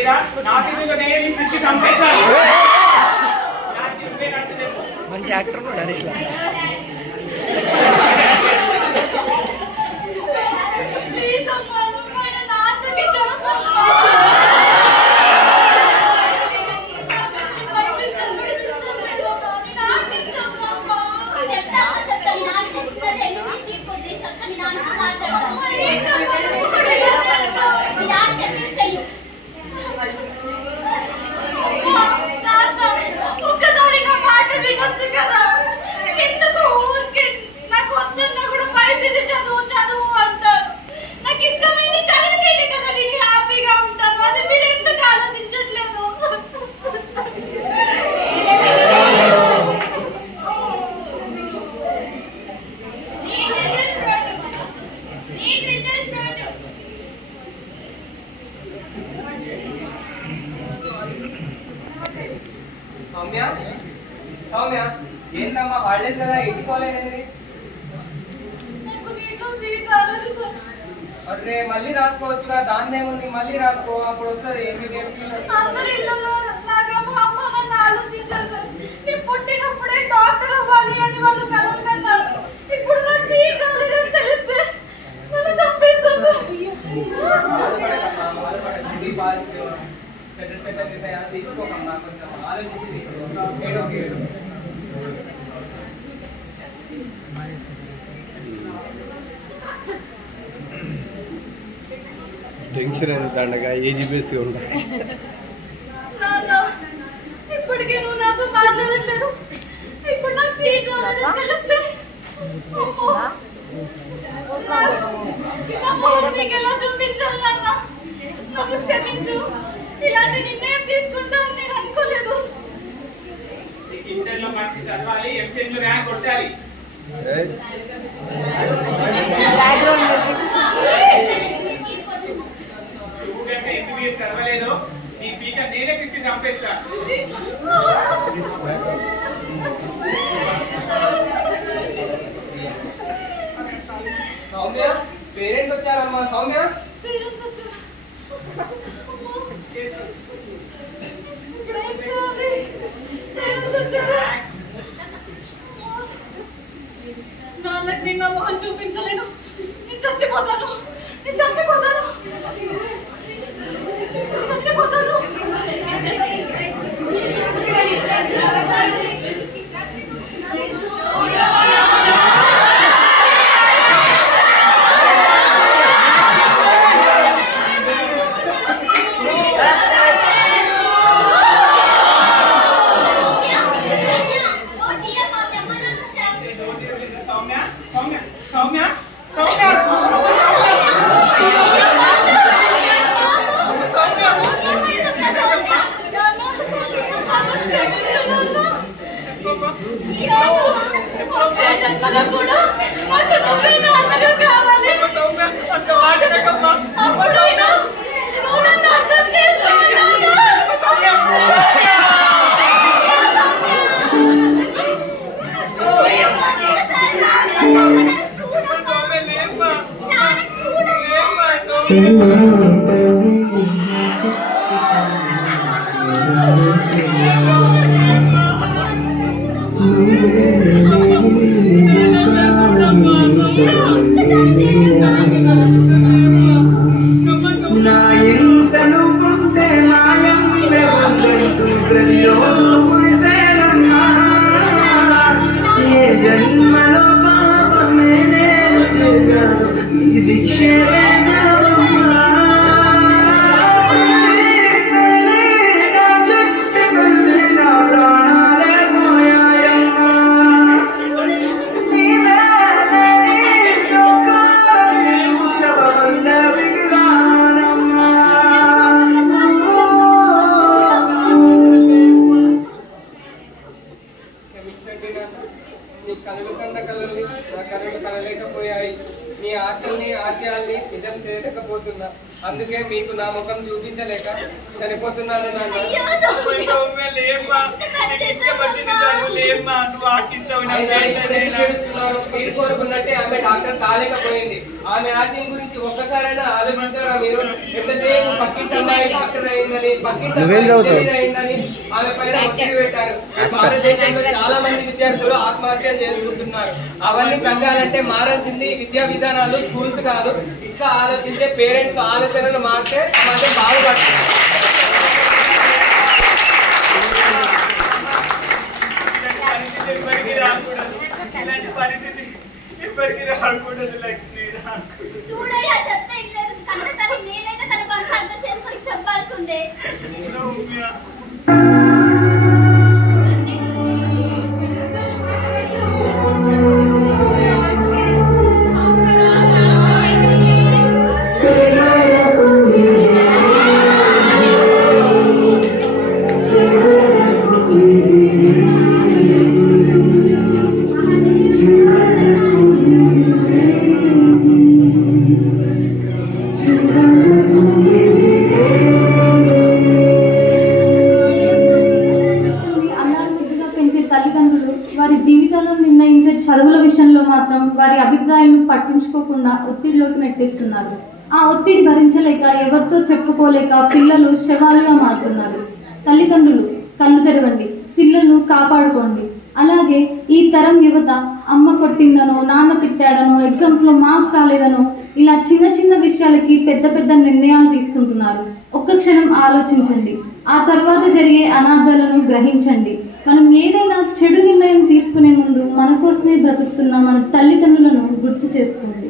లేదా నా చేతుల్లో నేను పిసికి చంపేస్తాను. మంచి యాక్టర్ నరేష్ లా. సౌమ్య సౌమ్య ఏంటమ్మా హాలిడేస్ కదా ఇంటికి పోలేదండి? అరే మళ్ళీ రాసుకోవచ్చుగా, దాన్ని ఏముంది, మళ్ళీ రాసుకో, అప్పుడు వస్తుంది. పుట్టినప్పుడే డాక్టర్ అవ్వాలి అని వాళ్ళు కలలు కన్నారు. ఇప్పుడు నాకు తెలిస్తే తీసుకోకమ్మా, కొంచెం ఆలోచించి తీసుకో. టెన్షన్ అయిన దండగా ఏజీబీసీ ఉంటా. ఇప్పటికే నువ్వు నాతో మాట్లాడట్లేదు. ఇప్పుడు నాకు తెలిస్తే నీకు ఎలా చూపించాలి నాన్న? నన్ను క్షమించు. ఇలాంటి నిర్ణయం తీసుకుంటా నేను అనుకోలేదు. ఇంటర్లో మంచి చదవాలి, ఎంసెట్ లో ర్యాంక్ కొట్టాలి. నువ్వుకంటే ఎంబీబీఎస్ చదవలేదు, నీ పీక నేనే పిసికి చంపేస్తా. సౌమ్య పేరెంట్స్ వచ్చారమ్మా. సౌమ్య నాన్నకి నిన్న మొహం చూపించలేను. నేను చచ్చిపోతాను. నేను చచ్చిపోతాను. చచ్చిపోతాను. సౌమ్య సౌమ్య చేయలేకపోతున్నా. అందుకే మీకు నా ముఖం చూపించలేక చనిపోతున్నాను నాన్న. మీరు కోరుకున్నట్టే ఆమె డాక్టర్ కాలేకపోయింది. ఆమె ఆశయం గురించి ఒక్కసారైనా ఆలోచించారా మీరు? ఎంతసేపు పక్కింటి అమ్మాయి డాక్టర్ అయిందని, పక్కింటి నువ్వేం అమ్మాయి చదువుతావు? ఇంజనీర్ అయిందని ఆమె పైన ఒత్తిడి పెట్టారు. భారతదేశంలో చాలా మంది విద్యార్థులు ఆత్మహత్యలు చేసుకుంటున్నారు. అవన్నీ తగ్గాలంటే మారాల్సింది విద్యా విధానాలు, స్కూల్స్ కాదు. ఇట్లా ఆలోచించే పేరెంట్స్ ఆలోచనలు మారితే సమాజం బాగుపడుతుంది. చూడయ్యా చెప్తే ఇట్లేదు కన్న తల్లి నేనైతే తన మనసు అర్థం చేసుకొని చెప్పాల్సి ఉండే. వారి జీవితాలను నిర్ణయించే చదువుల విషయంలో మాత్రం వారి అభిప్రాయాలను పట్టించుకోకుండా ఒత్తిడిలోకి నెట్టేస్తున్నారు. ఆ ఒత్తిడి భరించలేక ఎవరితో చెప్పుకోలేక పిల్లలు శవాలుగా మారుతున్నారు. తల్లిదండ్రులు కళ్ళు తెరవండి, పిల్లలను కాపాడుకోండి. అలాగే ఈ తరం యువత అమ్మ కొట్టిందనో, నాన్న తిట్టాడనో, ఎగ్జామ్స్లో మార్క్స్ రాలేదనో ఇలా చిన్న చిన్న విషయాలకి పెద్ద పెద్ద నిర్ణయాలు తీసుకుంటున్నారు. ఒక్క క్షణం ఆలోచించండి. ఆ తర్వాత జరిగే అనాథాలను గ్రహించండి. మనం ఏదైనా చెడు నిర్ణయం తీసుకునే ముందు మన కోసమే బ్రతుకుతున్న మన తల్లిదండ్రులను గుర్తు చేసుకోండి.